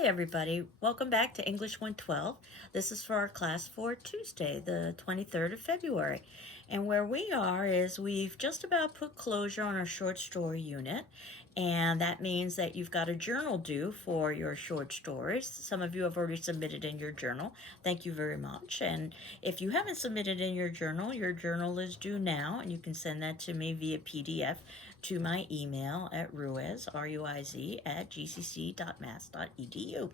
Hi, everybody. Welcome back to English 112. This is for our class for Tuesday, the 23rd of February. And where we are is we've just about put closure on our short story unit. And that means that you've got a journal due for your short stories. Some of you have already submitted in your journal. Thank you very much. And if you haven't submitted in your journal is due now, and you can send that to me via PDF to my email at ruiz, R-U-I-Z, at gcc.mass.edu.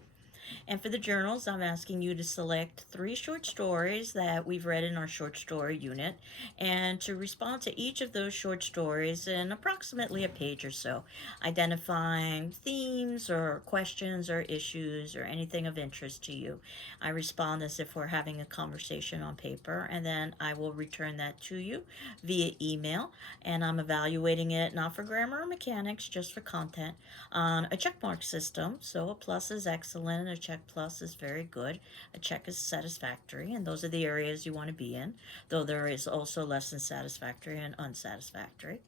And for the journals, I'm asking you to select 3 short stories that we've read in our short story unit and to respond to each of those short stories in approximately a page or so, identifying themes or questions or issues or anything of interest to you. I respond as if we're having a conversation on paper, and then I will return that to you via email, and I'm evaluating it not for grammar or mechanics, just for content on a checkmark system. So a plus is excellent, a check plus is very good, a check is satisfactory, and those are the areas you want to be in, though there is also less than satisfactory and unsatisfactory.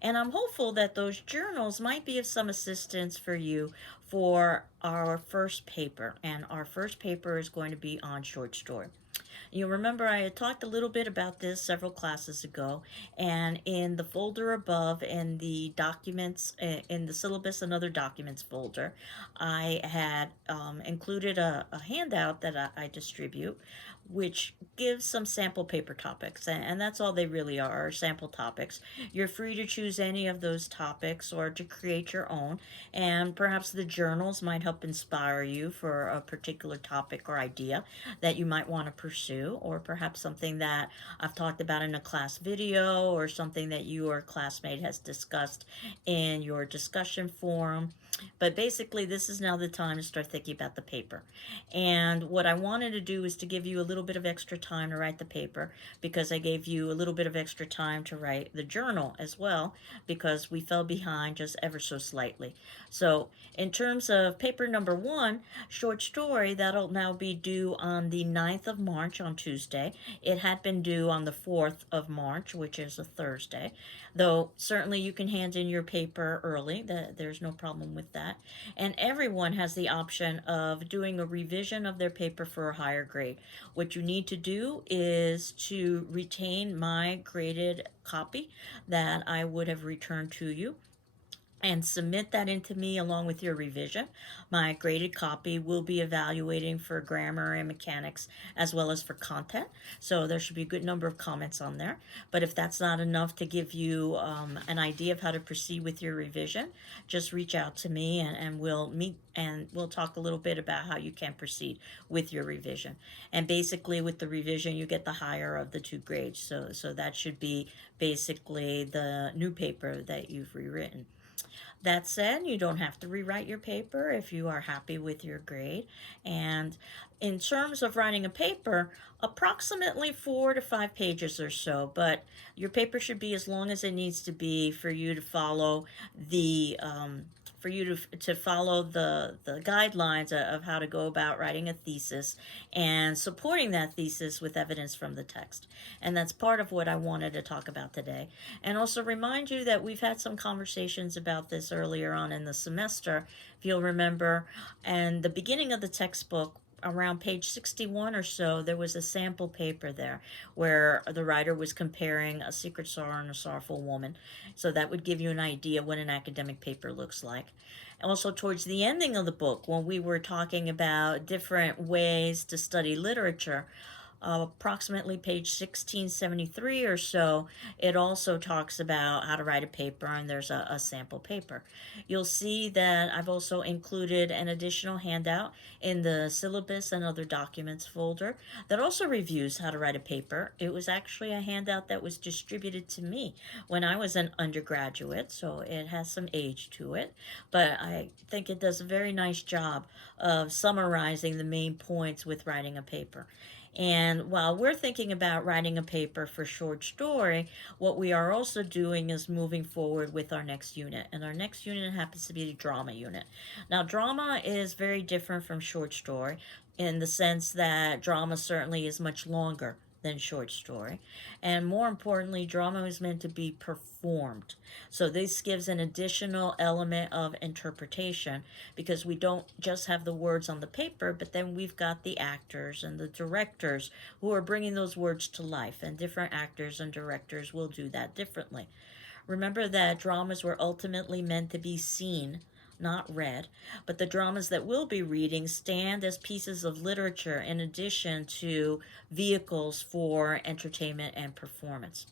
And I'm hopeful that those journals might be of some assistance for you for our first paper. And our first paper is going to be on short story. You remember I had talked a little bit about this several classes ago, and in the folder above, in the documents, in the syllabus and other documents folder, I had included a handout that I distribute, which gives some sample paper topics, and that's all they really are sample topics. You're free to choose any of those topics or to create your own, and perhaps the journals might help inspire you for a particular topic or idea that you might want to pursue, or perhaps something that I've talked about in a class video, or something that you or a classmate has discussed in your discussion forum. But basically, this is now the time to start thinking about the paper. And what I wanted to do is to give you a little bit of extra time to write the paper, because I gave you a little bit of extra time to write the journal as well, because we fell behind just ever so slightly. So in terms of paper number 1, short story, that'll now be due on the 9th of March on Tuesday. It had been due on the 4th of March, which is a Thursday, though certainly you can hand in your paper early. There's no problem with that. And everyone has the option of doing a revision of their paper for a higher grade. What you need to do is to retain my graded copy that I would have returned to you, and submit that into me along with your revision. My graded copy will be evaluating for grammar and mechanics as well as for content. So there should be a good number of comments on there. But if that's not enough to give you an idea of how to proceed with your revision, just reach out to me, and we'll meet and we'll talk a little bit about how you can proceed with your revision. And basically with the revision, you get the higher of the 2 grades. So that should be basically the new paper that you've rewritten. That said, you don't have to rewrite your paper if you are happy with your grade. And in terms of writing a paper, approximately 4 to 5 pages or so, but your paper should be as long as it needs to be for you to follow the follow the guidelines of how to go about writing a thesis and supporting that thesis with evidence from the text. And that's part of what I wanted to talk about today. And also remind you that we've had some conversations about this earlier on in the semester. If you'll remember, and the beginning of the textbook, around page 61 or so, there was a sample paper there where the writer was comparing a secret sorrow and a sorrowful woman. So that would give you an idea what an academic paper looks like. Also, towards the ending of the book, when we were talking about different ways to study literature, approximately page 1673 or so, it also talks about how to write a paper, and there's a sample paper. You'll see that I've also included an additional handout in the syllabus and other documents folder that also reviews how to write a paper. It was actually a handout that was distributed to me when I was an undergraduate, so it has some age to it, but I think it does a very nice job of summarizing the main points with writing a paper. And while we're thinking about writing a paper for short story, what we are also doing is moving forward with our next unit. And our next unit happens to be the drama unit. Now, drama is very different from short story in the sense that drama certainly is much longer than short story. And more importantly, drama is meant to be performed. So this gives an additional element of interpretation because we don't just have the words on the paper, but then we've got the actors and the directors who are bringing those words to life. And different actors and directors will do that differently. Remember that dramas were ultimately meant to be seen, not read, but the dramas that we'll be reading stand as pieces of literature in addition to vehicles for entertainment and performance.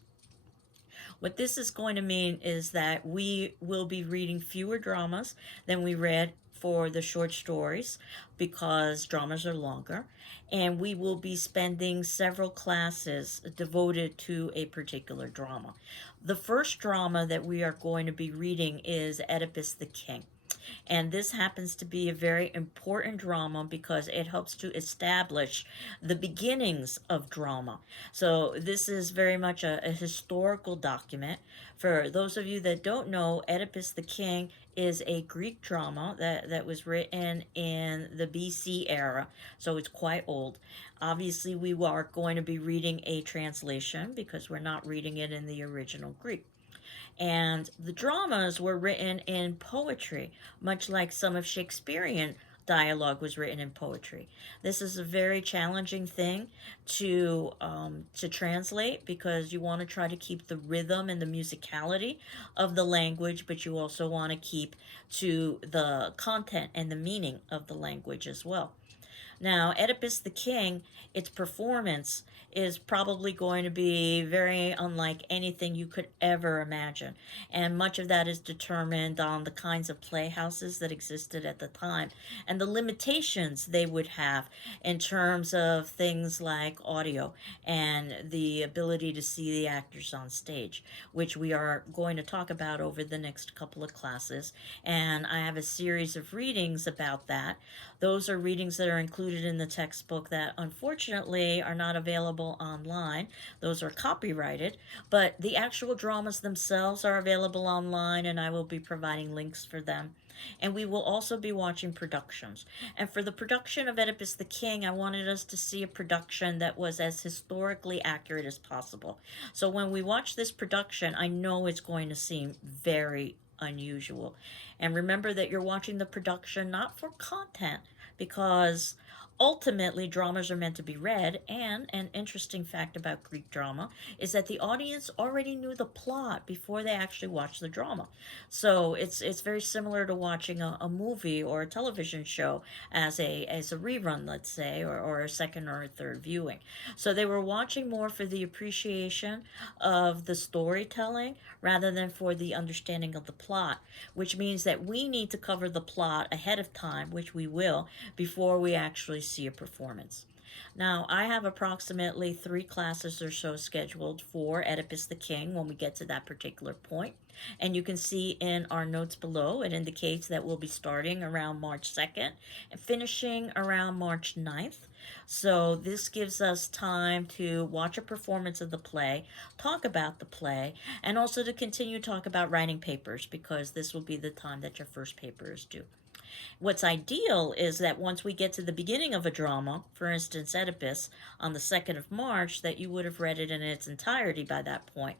What this is going to mean is that we will be reading fewer dramas than we read for the short stories because dramas are longer, and we will be spending several classes devoted to a particular drama. The first drama that we are going to be reading is Oedipus the King. And this happens to be a very important drama because it helps to establish the beginnings of drama. So, this is very much a historical document. For those of you that don't know, Oedipus the King is a Greek drama that was written in the BC era, so it's quite old. Obviously, we are going to be reading a translation because we're not reading it in the original Greek. And the dramas were written in poetry, much like some of Shakespearean dialogue was written in poetry. This is a very challenging thing to translate because you want to try to keep the rhythm and the musicality of the language, but you also want to keep to the content and the meaning of the language as well. Now, Oedipus the King, its performance is probably going to be very unlike anything you could ever imagine. And much of that is determined on the kinds of playhouses that existed at the time and the limitations they would have in terms of things like audio and the ability to see the actors on stage, which we are going to talk about over the next couple of classes. And I have a series of readings about that. Those are readings that are included in the textbook that unfortunately are not available online. Those are copyrighted, but the actual dramas themselves are available online, and I will be providing links for them. And we will also be watching productions. And for the production of Oedipus the King, I wanted us to see a production that was as historically accurate as possible. So when we watch this production, I know it's going to seem very unusual. And remember that you're watching the production not for content, because ultimately dramas are meant to be read. And an interesting fact about Greek drama is that the audience already knew the plot before they actually watched the drama. So it's very similar to watching a movie or a television show as a rerun, let's say, or a second or a third viewing. So they were watching more for the appreciation of the storytelling rather than for the understanding of the plot, which means that we need to cover the plot ahead of time, which we will, before we actually see a performance. Now, I have approximately 3 classes or so scheduled for Oedipus the King when we get to that particular point. And you can see in our notes below, it indicates that we'll be starting around March 2nd and finishing around March 9th. So this gives us time to watch a performance of the play, talk about the play, and also to continue to talk about writing papers because this will be the time that your first paper is due. What's ideal is that once we get to the beginning of a drama, for instance, Oedipus, on the 2nd of March, that you would have read it in its entirety by that point.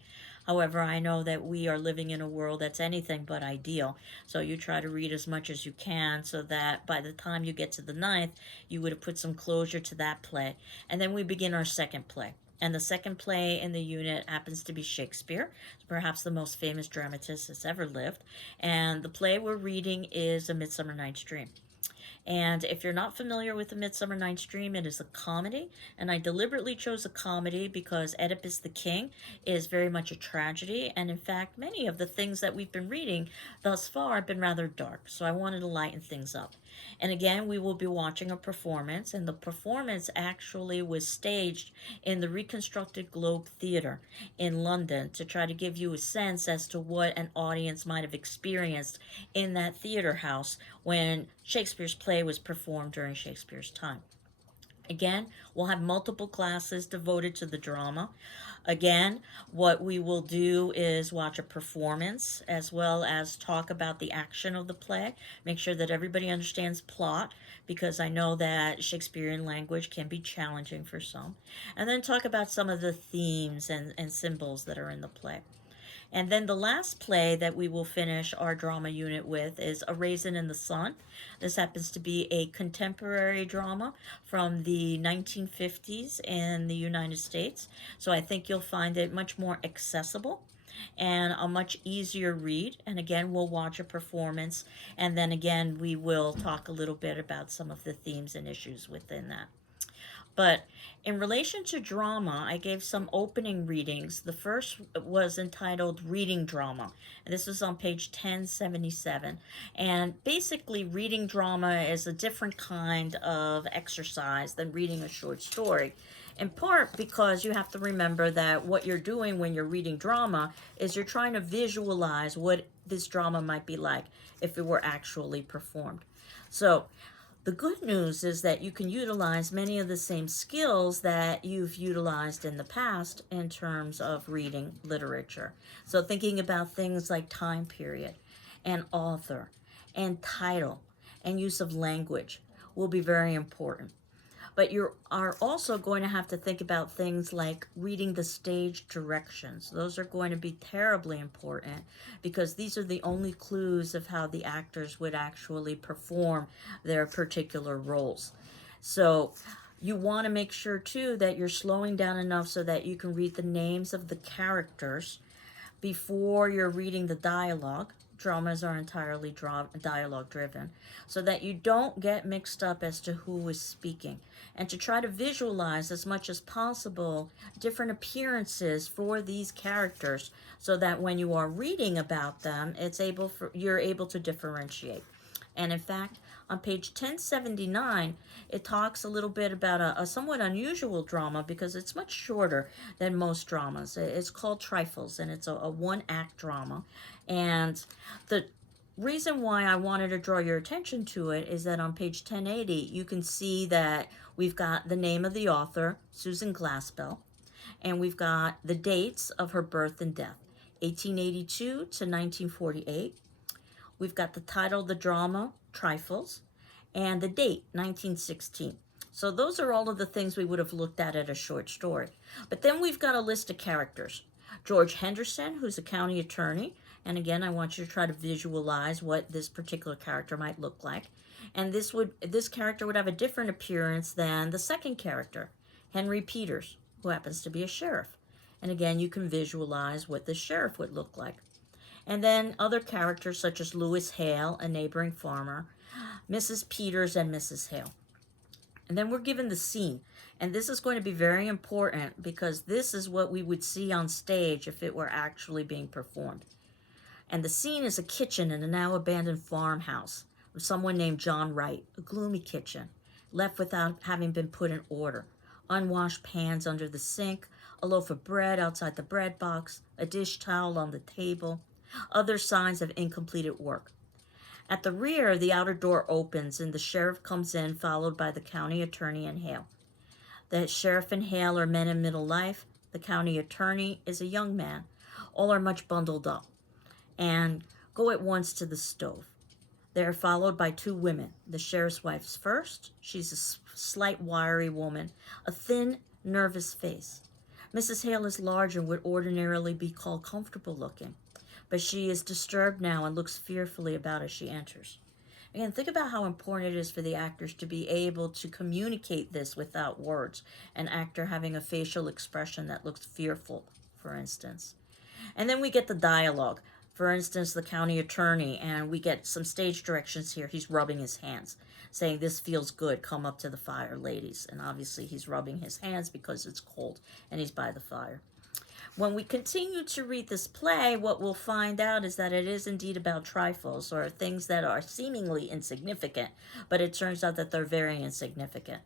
However, I know that we are living in a world that's anything but ideal, so you try to read as much as you can so that by the time you get to the 9th, you would have put some closure to that play. And then we begin our second play. And the second play in the unit happens to be Shakespeare, perhaps the most famous dramatist that's ever lived. And the play we're reading is A Midsummer Night's Dream. And if you're not familiar with A Midsummer Night's Dream, it is a comedy. And I deliberately chose a comedy because Oedipus the King is very much a tragedy. And in fact, many of the things that we've been reading thus far have been rather dark. So I wanted to lighten things up. And again, we will be watching a performance. And the performance actually was staged in the reconstructed Globe Theatre in London to try to give you a sense as to what an audience might have experienced in that theater house when Shakespeare's play was performed during Shakespeare's time. Again, we'll have multiple classes devoted to the drama. Again, what we will do is watch a performance as well as talk about the action of the play. Make sure that everybody understands plot because I know that Shakespearean language can be challenging for some. And then talk about some of the themes and symbols that are in the play. And then the last play that we will finish our drama unit with is A Raisin in the Sun. This happens to be a contemporary drama from the 1950s in the United States. So I think you'll find it much more accessible and a much easier read. And again, we'll watch a performance. And then again, we will talk a little bit about some of the themes and issues within that. But in relation to drama, I gave some opening readings. The first was entitled Reading Drama. And this was on page 1077. And basically, reading drama is a different kind of exercise than reading a short story. In part because you have to remember that what you're doing when you're reading drama is you're trying to visualize what this drama might be like if it were actually performed. So, the good news is that you can utilize many of the same skills that you've utilized in the past in terms of reading literature. So thinking about things like time period and author and title and use of language will be very important. But you are also going to have to think about things like reading the stage directions. Those are going to be terribly important because these are the only clues of how the actors would actually perform their particular roles. So you want to make sure too that you're slowing down enough so that you can read the names of the characters before you're reading the dialogue. Dramas are entirely dialogue driven, so that you don't get mixed up as to who is speaking, and to try to visualize as much as possible different appearances for these characters so that when you are reading about them, you're able to differentiate. And in fact, on page 1079, it talks a little bit about a somewhat unusual drama because it's much shorter than most dramas. It's called Trifles, and it's a one-act drama. And the reason why I wanted to draw your attention to it is that on page 1080, you can see that we've got the name of the author, Susan Glaspell, and we've got the dates of her birth and death, 1882 to 1948. We've got the title of the drama, Trifles, and the date, 1916. So those are all of the things we would have looked at a short story. But then we've got a list of characters. George Henderson, who's a county attorney, and again, I want you to try to visualize what this particular character might look like. And this character would have a different appearance than the second character, Henry Peters, who happens to be a sheriff. And again, you can visualize what the sheriff would look like. And then other characters such as Lewis Hale, a neighboring farmer, Mrs. Peters, and Mrs. Hale. And then we're given the scene. And this is going to be very important because this is what we would see on stage if it were actually being performed. And the scene is a kitchen in a now abandoned farmhouse of someone named John Wright, a gloomy kitchen, left without having been put in order. Unwashed pans under the sink, a loaf of bread outside the bread box, a dish towel on the table, other signs of incompleted work. At the rear, the outer door opens and the sheriff comes in, followed by the county attorney and Hale. The sheriff and Hale are men in middle life. The county attorney is a young man. All are much bundled up and go at once to the stove. They are followed by two women. The sheriff's wife's first. She's a slight, wiry woman, a thin, nervous face. Mrs. Hale is large and would ordinarily be called comfortable looking, but she is disturbed now and looks fearfully about as she enters. Again, think about how important it is for the actors to be able to communicate this without words. An actor having a facial expression that looks fearful, for instance. And then we get the dialogue. For instance, the county attorney, and we get some stage directions here. He's rubbing his hands, saying, "This feels good. Come up to the fire, ladies." And obviously he's rubbing his hands because it's cold and he's by the fire. When we continue to read this play, what we'll find out is that it is indeed about trifles, or things that are seemingly insignificant, but it turns out that they're very insignificant,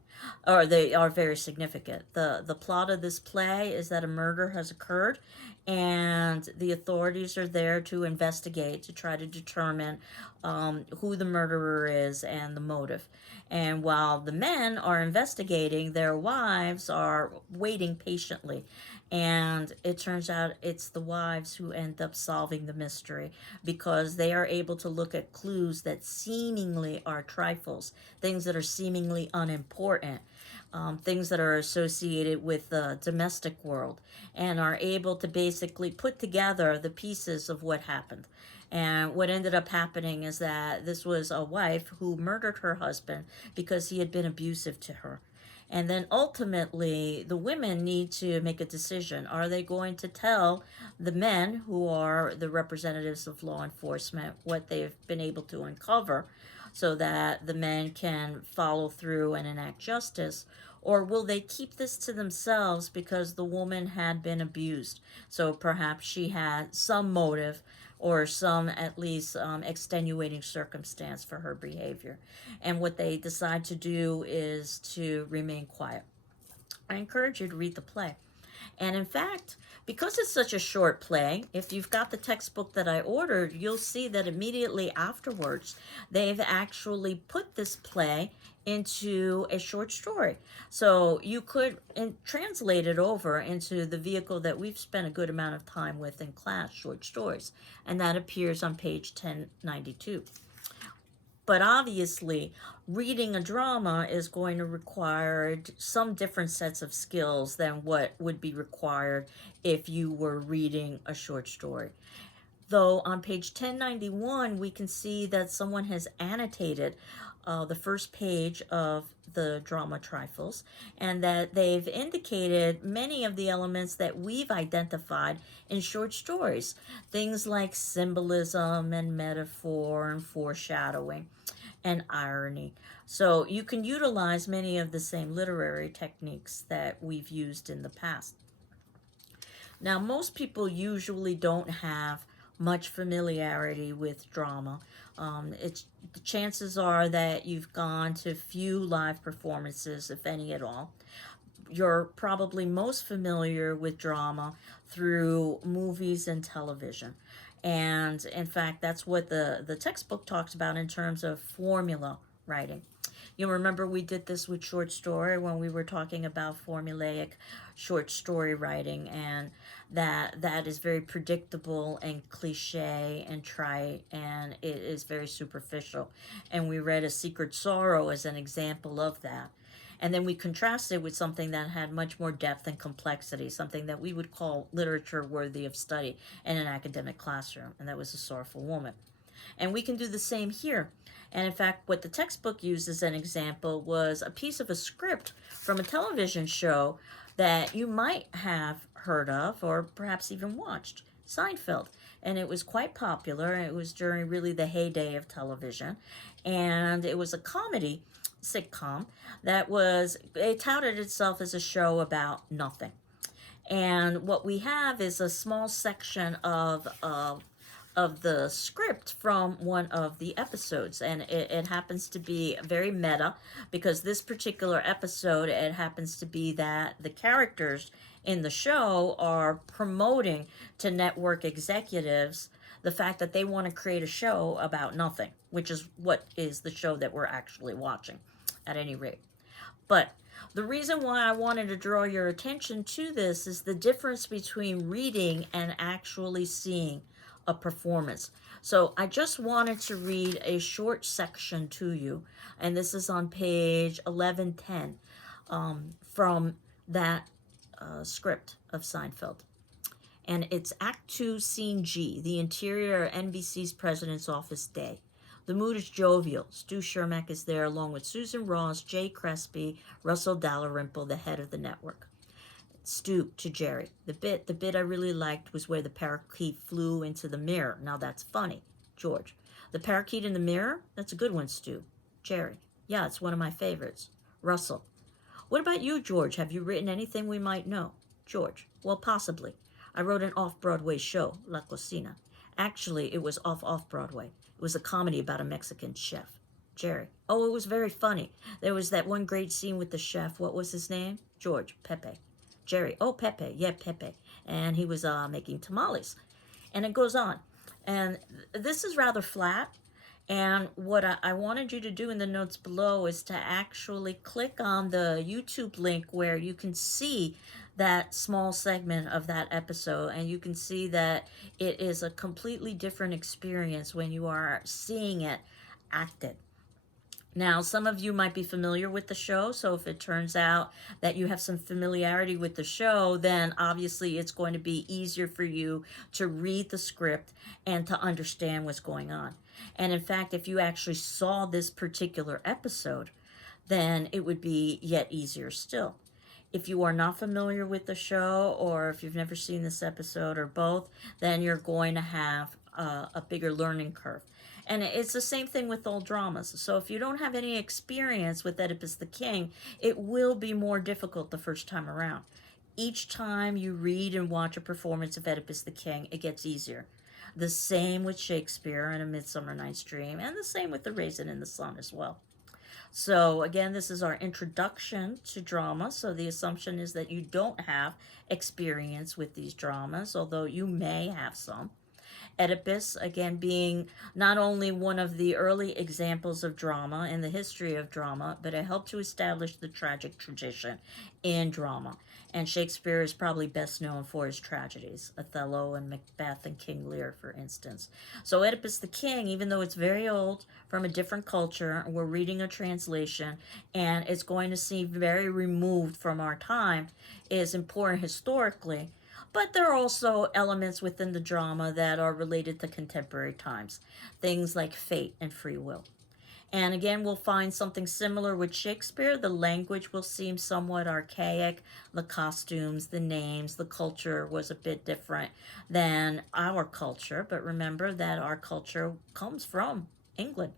or they are very significant. The plot of this play is that a murder has occurred and the authorities are there to investigate, to try to determine who the murderer is and the motive. And while the men are investigating, their wives are waiting patiently. And it turns out it's the wives who end up solving the mystery because they are able to look at clues that seemingly are trifles, things that are seemingly unimportant, things that are associated with the domestic world, and are able to basically put together the pieces of what happened. And what ended up happening is that this was a wife who murdered her husband because he had been abusive to her. And then ultimately, the women need to make a decision. Are they going to tell the men, who are the representatives of law enforcement, what they've been able to uncover so that the men can follow through and enact justice? Or will they keep this to themselves because the woman had been abused? So perhaps she had some motive or some at least extenuating circumstance for her behavior. And what they decide to do is to remain quiet. I encourage you to read the play. And in fact, because it's such a short play, if you've got the textbook that I ordered, you'll see that immediately afterwards, they've actually put this play into a short story. So you could translate it over into the vehicle that we've spent a good amount of time with in class, short stories. And that appears on page 1092. But obviously, reading a drama is going to require some different sets of skills than what would be required if you were reading a short story. Though on page 1091, we can see that someone has annotated the first page of the drama Trifles, and that they've indicated many of the elements that we've identified in short stories. Things like symbolism and metaphor and foreshadowing and irony. So you can utilize many of the same literary techniques that we've used in the past. Now, most people usually don't have much familiarity with drama. The chances are that you've gone to few live performances, if any at all. You're probably most familiar with drama through movies and television. And in fact, that's what the textbook talks about in terms of formula writing. You remember we did this with short story when we were talking about formulaic short story writing, and that is very predictable and cliche and trite, and it is very superficial. And we read A Secret Sorrow as an example of that. And then we contrasted with something that had much more depth and complexity, something that we would call literature worthy of study in an academic classroom, and that was A Sorrowful Woman. And we can do the same here. And in fact, what the textbook used as an example was a piece of a script from a television show that you might have heard of or perhaps even watched, Seinfeld. And it was quite popular. It was during really the heyday of television. And it was a comedy sitcom that it touted itself as a show about nothing. And what we have is a small section of the script from one of the episodes, and it happens to be very meta because this particular episode, it happens to be that the characters in the show are promoting to network executives the fact that they want to create a show about nothing, which is what is the show that we're actually watching at any rate. But the reason why I wanted to draw your attention to this is the difference between reading and actually seeing a performance. So I just wanted to read a short section to you, and this is on page 1110 from that script of Seinfeld. And it's Act 2, Scene G, the interior of NBC's President's Office Day. The mood is jovial. Stu Shermack is there along with Susan Ross, Jay Crespi, Russell Dalrymple, the head of the network. Stu to Jerry. The bit I really liked was where the parakeet flew into the mirror. Now that's funny. George. The parakeet in the mirror? That's a good one, Stu. Jerry. Yeah, it's one of my favorites. Russell. What about you, George? Have you written anything we might know? George. Well, possibly. I wrote an off-Broadway show, La Cocina. Actually, it was off-Broadway. It was a comedy about a Mexican chef. Jerry. Oh, it was very funny. There was that one great scene with the chef. What was his name? George. Pepe. Jerry. Oh, Pepe. Yeah, Pepe. And he was making tamales. And it goes on. And this is rather flat. And what I wanted you to do in the notes below is to actually click on the YouTube link where you can see that small segment of that episode, and you can see that it is a completely different experience when you are seeing it acted. Now, some of you might be familiar with the show, so if it turns out that you have some familiarity with the show, then obviously it's going to be easier for you to read the script and to understand what's going on. And in fact, if you actually saw this particular episode, then it would be yet easier still. If you are not familiar with the show, or if you've never seen this episode, or both, then you're going to have a bigger learning curve. And it's the same thing with all dramas. So if you don't have any experience with Oedipus the King, it will be more difficult the first time around. Each time you read and watch a performance of Oedipus the King, it gets easier. The same with Shakespeare and A Midsummer Night's Dream, and the same with The Raisin in the Sun as well. So again, this is our introduction to drama. So the assumption is that you don't have experience with these dramas, although you may have some. Oedipus, again, being not only one of the early examples of drama in the history of drama, but it helped to establish the tragic tradition in drama. And Shakespeare is probably best known for his tragedies, Othello and Macbeth and King Lear, for instance. So Oedipus the King, even though it's very old, from a different culture, we're reading a translation, and it's going to seem very removed from our time, is important historically. But there are also elements within the drama that are related to contemporary times, things like fate and free will. And again, we'll find something similar with Shakespeare. The language will seem somewhat archaic. The costumes, the names, the culture was a bit different than our culture. But remember that our culture comes from England.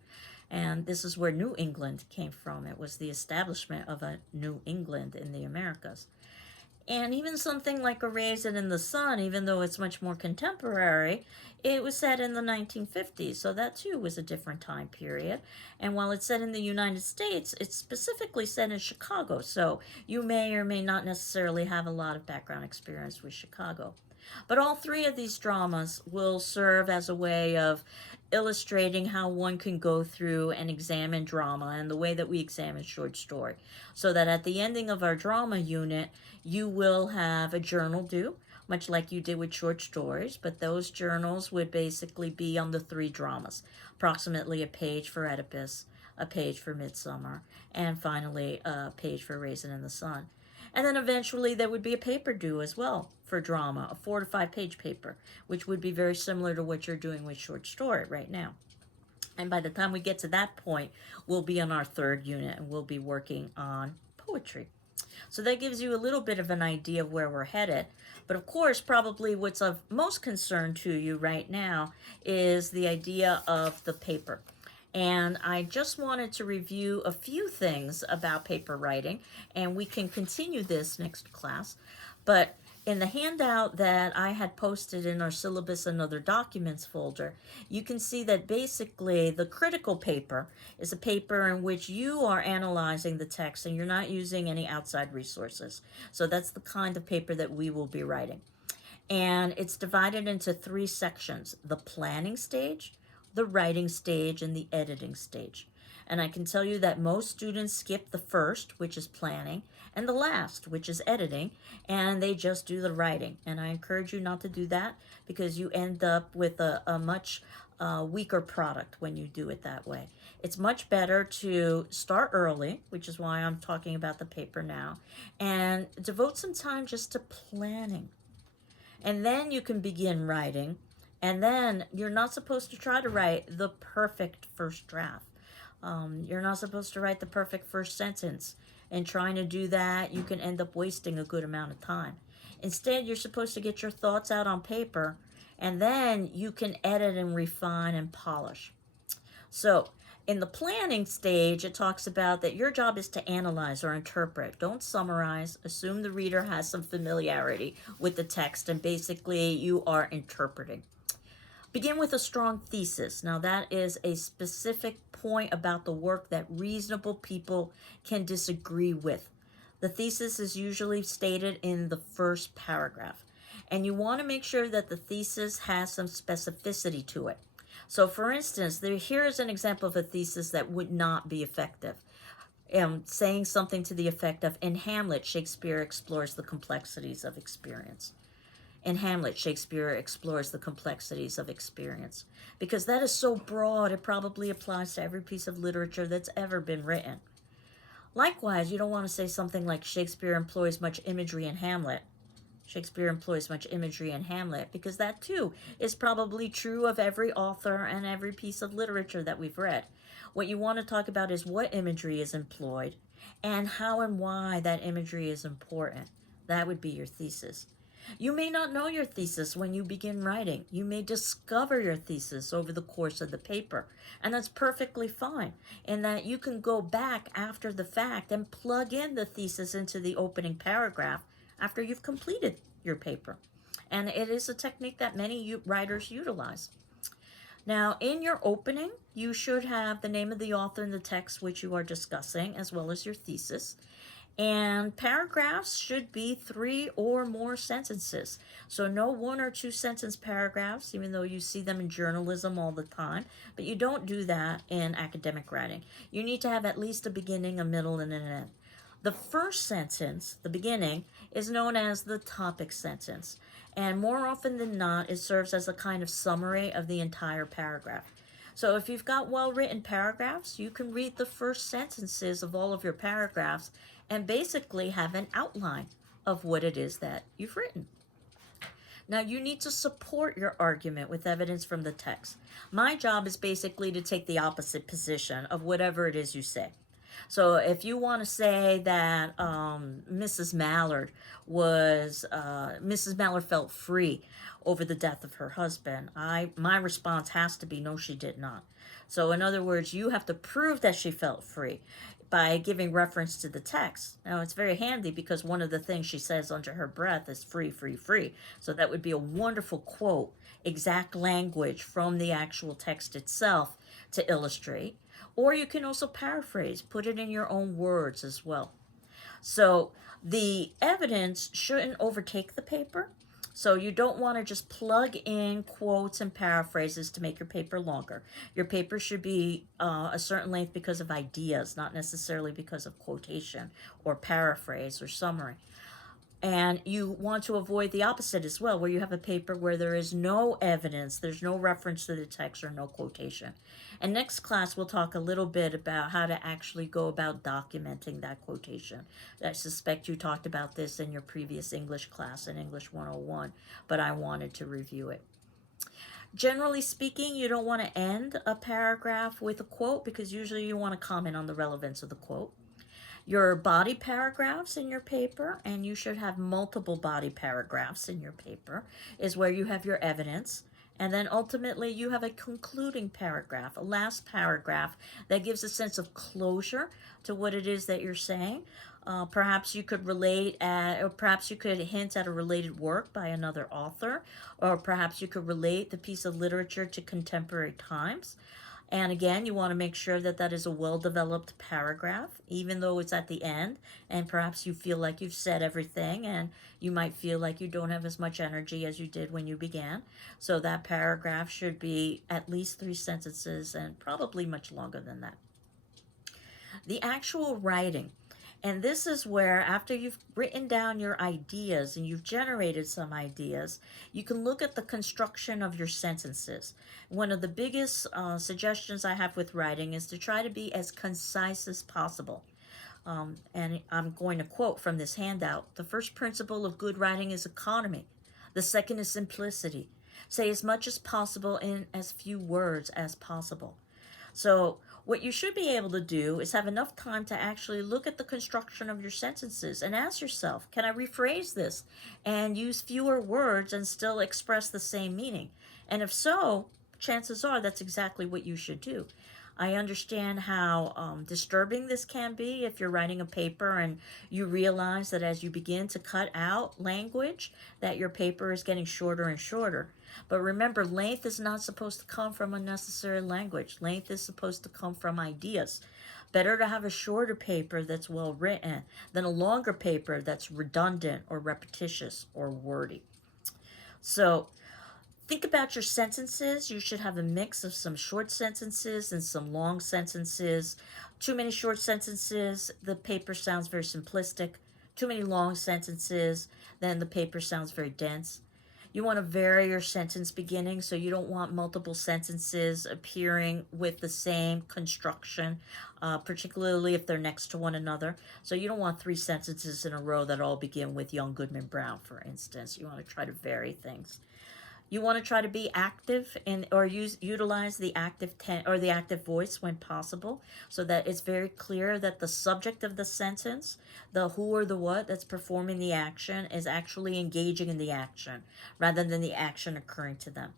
And this is where New England came from. It was the establishment of a New England in the Americas. And even something like A Raisin in the Sun, even though it's much more contemporary, it was set in the 1950s, so that too was a different time period. And while it's set in the United States, it's specifically set in Chicago, so you may or may not necessarily have a lot of background experience with Chicago. But all three of these dramas will serve as a way of illustrating how one can go through and examine drama and the way that we examine short story. So that at the ending of our drama unit, you will have a journal due, much like you did with short stories, but those journals would basically be on the three dramas, approximately a page for Oedipus, a page for Midsummer, and finally a page for Raisin in the Sun. And then eventually there would be a paper due as well for drama, a 4 to 5 page paper, which would be very similar to what you're doing with short story right now. And by the time we get to that point, we'll be on our third unit and we'll be working on poetry. So that gives you a little bit of an idea of where we're headed. But of course, probably what's of most concern to you right now is the idea of the paper. And I just wanted to review a few things about paper writing, and we can continue this next class. But in the handout that I had posted in our syllabus and other documents folder, you can see that basically the critical paper is a paper in which you are analyzing the text and you're not using any outside resources. So that's the kind of paper that we will be writing. And it's divided into 3 sections: the planning stage, the writing stage, and the editing stage. And I can tell you that most students skip the first, which is planning, and the last, which is editing, and they just do the writing. And I encourage you not to do that because you end up with a much weaker product when you do it that way. It's much better to start early, which is why I'm talking about the paper now, and devote some time just to planning. And then you can begin writing. And then you're not supposed to try to write the perfect first draft. You're not supposed to write the perfect first sentence. And trying to do that, you can end up wasting a good amount of time. Instead, you're supposed to get your thoughts out on paper, and then you can edit and refine and polish. So in the planning stage, it talks about that your job is to analyze or interpret. Don't summarize. Assume the reader has some familiarity with the text, and basically you are interpreting. Begin with a strong thesis. Now that is a specific point about the work that reasonable people can disagree with. The thesis is usually stated in the first paragraph. And you want to make sure that the thesis has some specificity to it. So, for instance, here is an example of a thesis that would not be effective. Saying something to the effect of, in Hamlet, Shakespeare explores the complexities of experience. In Hamlet, Shakespeare explores the complexities of experience. Because that is so broad, it probably applies to every piece of literature that's ever been written. Likewise, you don't want to say something like Shakespeare employs much imagery in Hamlet. Shakespeare employs much imagery in Hamlet, because that too is probably true of every author and every piece of literature that we've read. What you want to talk about is what imagery is employed and how and why that imagery is important. That would be your thesis. You may not know your thesis when you begin writing. You may discover your thesis over the course of the paper. And that's perfectly fine, in that you can go back after the fact and plug in the thesis into the opening paragraph after you've completed your paper. And it is a technique that many writers utilize. Now, in your opening, you should have the name of the author and the text which you are discussing, as well as your thesis. And paragraphs should be 3 or more sentences. So no 1 or 2 sentence paragraphs, even though you see them in journalism all the time. But you don't do that in academic writing. You need to have at least a beginning, a middle, and an end. The first sentence, the beginning, is known as the topic sentence. And more often than not, it serves as a kind of summary of the entire paragraph. So if you've got well-written paragraphs, you can read the first sentences of all of your paragraphs and basically have an outline of what it is that you've written. Now, you need to support your argument with evidence from the text. My job is basically to take the opposite position of whatever it is you say. So if you want to say that Mrs. Mallard felt free over the death of her husband, my response has to be, no, she did not. So in other words, you have to prove that she felt free by giving reference to the text. Now, it's very handy because one of the things she says under her breath is free, free, free. So that would be a wonderful quote, exact language from the actual text itself to illustrate. Or you can also paraphrase, put it in your own words as well. So the evidence shouldn't overtake the paper. So you don't want to just plug in quotes and paraphrases to make your paper longer. Your paper should be a certain length because of ideas, not necessarily because of quotation or paraphrase or summary. And you want to avoid the opposite as well, where you have a paper where there is no evidence, there's no reference to the text or no quotation. And next class, we'll talk a little bit about how to actually go about documenting that quotation. I suspect you talked about this in your previous English class in English 101, but I wanted to review it. Generally speaking, you don't want to end a paragraph with a quote because usually you want to comment on the relevance of the quote. Your body paragraphs in your paper, and you should have multiple body paragraphs in your paper, is where you have your evidence. And then ultimately you have a concluding paragraph, a last paragraph that gives a sense of closure to what it is that you're saying. Perhaps you could or perhaps you could hint at a related work by another author, or perhaps you could relate the piece of literature to contemporary times. And again, you want to make sure that that is a well-developed paragraph, even though it's at the end, and perhaps you feel like you've said everything, and you might feel like you don't have as much energy as you did when you began. So that paragraph should be at least 3 sentences and probably much longer than that. The actual writing. And this is where, after you've written down your ideas and you've generated some ideas, you can look at the construction of your sentences. One of the biggest suggestions I have with writing is to try to be as concise as possible. And I'm going to quote from this handout. The first principle of good writing is economy. The second is simplicity. Say as much as possible in as few words as possible. So what you should be able to do is have enough time to actually look at the construction of your sentences and ask yourself, can I rephrase this and use fewer words and still express the same meaning? And if so, chances are that's exactly what you should do. I understand how disturbing this can be if you're writing a paper and you realize that as you begin to cut out language, that your paper is getting shorter and shorter. But remember, length is not supposed to come from unnecessary language. Length is supposed to come from ideas. Better to have a shorter paper that's well written than a longer paper that's redundant or repetitious or wordy. So think about your sentences. You should have a mix of some short sentences and some long sentences. Too many short sentences, the paper sounds very simplistic. Too many long sentences, then the paper sounds very dense. You want to vary your sentence beginning, so you don't want multiple sentences appearing with the same construction, particularly if they're next to one another. So you don't want three sentences in a row that all begin with Young Goodman Brown, for instance. You want to try to vary things. You want to try to be active in or utilize the the active voice when possible, so that it's very clear that the subject of the sentence, the who or the what that's performing the action, is actually engaging in the action rather than the action occurring to them.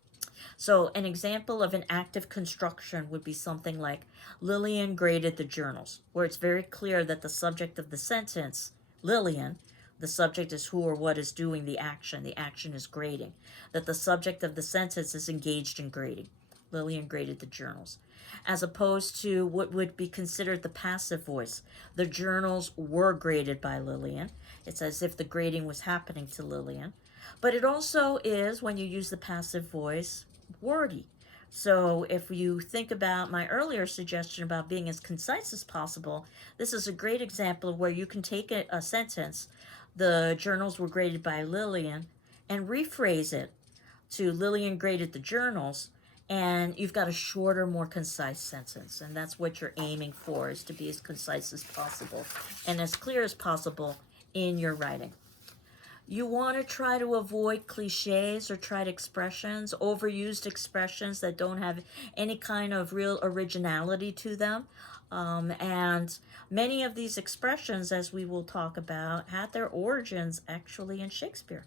So an example of an active construction would be something like Lillian graded the journals, where it's very clear that the subject of the sentence, Lillian, the subject is who or what is doing the action is grading, that the subject of the sentence is engaged in grading. Lillian graded the journals. As opposed to what would be considered the passive voice. The journals were graded by Lillian. It's as if the grading was happening to Lillian. But it also is, when you use the passive voice, wordy. So if you think about my earlier suggestion about being as concise as possible, this is a great example of where you can take a sentence, the journals were graded by Lillian, and rephrase it to Lillian graded the journals, and you've got a shorter, more concise sentence. And that's what you're aiming for, is to be as concise as possible and as clear as possible in your writing. You want to try to avoid cliches or trite expressions, overused expressions that don't have any kind of real originality to them. And many of these expressions, as we will talk about, had their origins actually in Shakespeare.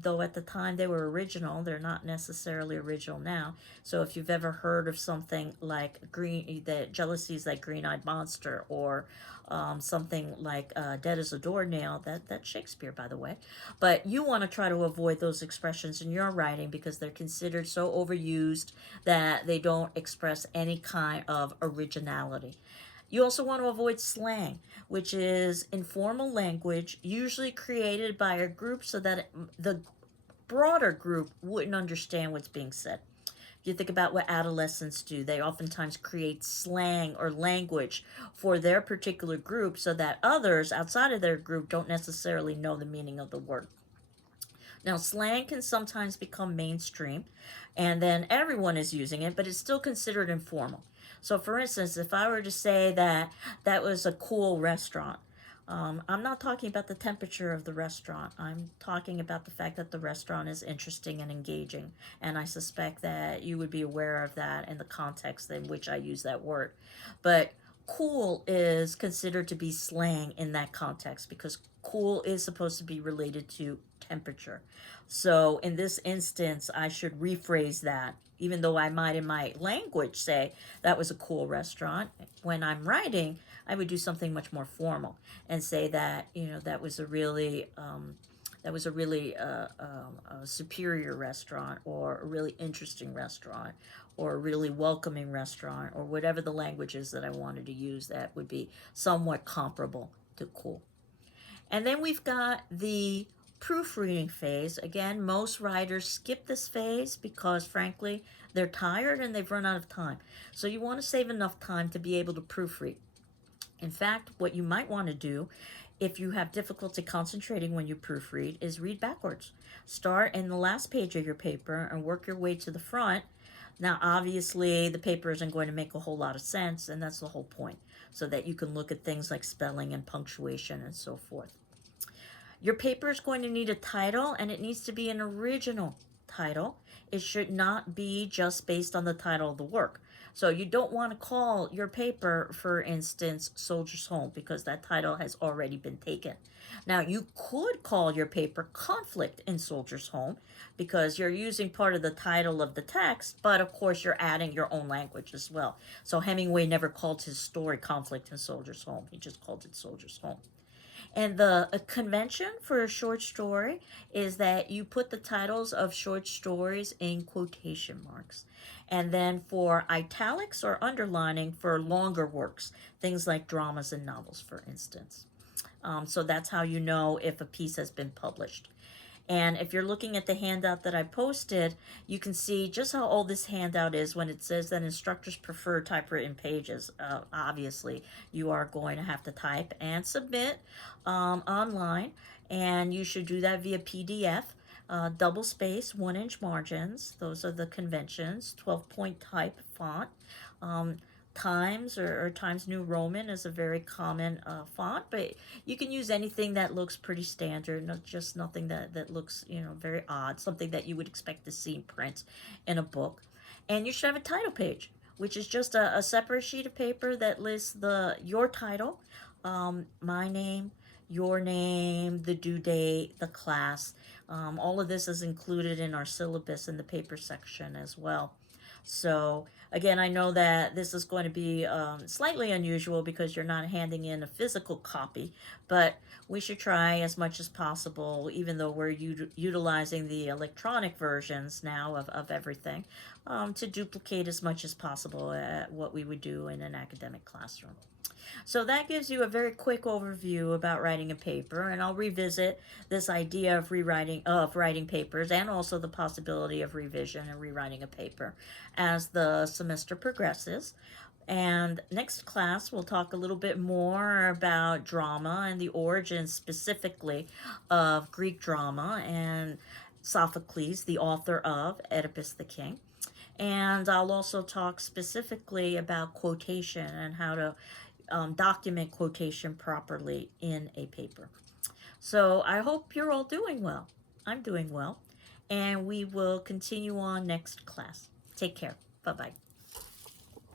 Though at the time they were original, they're not necessarily original now. So if you've ever heard of something like that jealousy is like green-eyed monster, or something like dead as a doornail, that's Shakespeare, by the way. But you want to try to avoid those expressions in your writing because they're considered so overused that they don't express any kind of originality. You also want to avoid slang, which is informal language usually created by a group so that the broader group wouldn't understand what's being said. You think about what adolescents do. They oftentimes create slang or language for their particular group so that others outside of their group don't necessarily know the meaning of the word. Now, slang can sometimes become mainstream, and then everyone is using it, but it's still considered informal. So, for instance, if I were to say that that was a cool restaurant, I'm not talking about the temperature of the restaurant. I'm talking about the fact that the restaurant is interesting and engaging. And I suspect that you would be aware of that in the context in which I use that word. But cool is considered to be slang in that context because cool is supposed to be related to temperature. So in this instance, I should rephrase that. Even though I might in my language say that was a cool restaurant, when I'm writing, I would do something much more formal and say that, that was a really superior restaurant, or a really interesting restaurant, or a really welcoming restaurant, or whatever the language is that I wanted to use that would be somewhat comparable to cool. And then we've got the proofreading phase. Again, most writers skip this phase because, frankly, they're tired and they've run out of time. So you want to save enough time to be able to proofread. In fact, what you might want to do if you have difficulty concentrating when you proofread is read backwards. Start in the last page of your paper and work your way to the front. Now, obviously, the paper isn't going to make a whole lot of sense, and that's the whole point, so that you can look at things like spelling and punctuation and so forth. Your paper is going to need a title, and it needs to be an original title. It should not be just based on the title of the work. So you don't want to call your paper, for instance, Soldier's Home, because that title has already been taken. Now, you could call your paper Conflict in Soldier's Home, because you're using part of the title of the text, but of course you're adding your own language as well. So Hemingway never called his story Conflict in Soldier's Home. He just called it Soldier's Home. And the convention for a short story is that you put the titles of short stories in quotation marks. And then for italics or underlining for longer works, things like dramas and novels, for instance. So that's how you know if a piece has been published. And if you're looking at the handout that I posted, you can see just how old this handout is when it says that instructors prefer typewritten pages. Obviously, you are going to have to type and submit online, and you should do that via PDF. Double space, 1 inch margins, those are the conventions, 12-point type font. Um, Times or Times New Roman is a very common font, but you can use anything that looks pretty standard, not just nothing that looks, very odd, something that you would expect to see in print in a book. And you should have a title page, which is just a separate sheet of paper that lists your title, my name, your name, the due date, the class. All of this is included in our syllabus in the paper section as well. So again, I know that this is going to be slightly unusual because you're not handing in a physical copy, but we should try as much as possible, even though we're utilizing the electronic versions now of everything, to duplicate as much as possible at what we would do in an academic classroom. So that gives you a very quick overview about writing a paper, and I'll revisit this idea of writing papers and also the possibility of revision and rewriting a paper as the semester progresses. And next class, we'll talk a little bit more about drama and the origins specifically of Greek drama and Sophocles, the author of Oedipus the King. And I'll also talk specifically about quotation and how to document quotation properly in a paper. So I hope you're all doing well. I'm doing well. And we will continue on next class. Take care. Bye bye.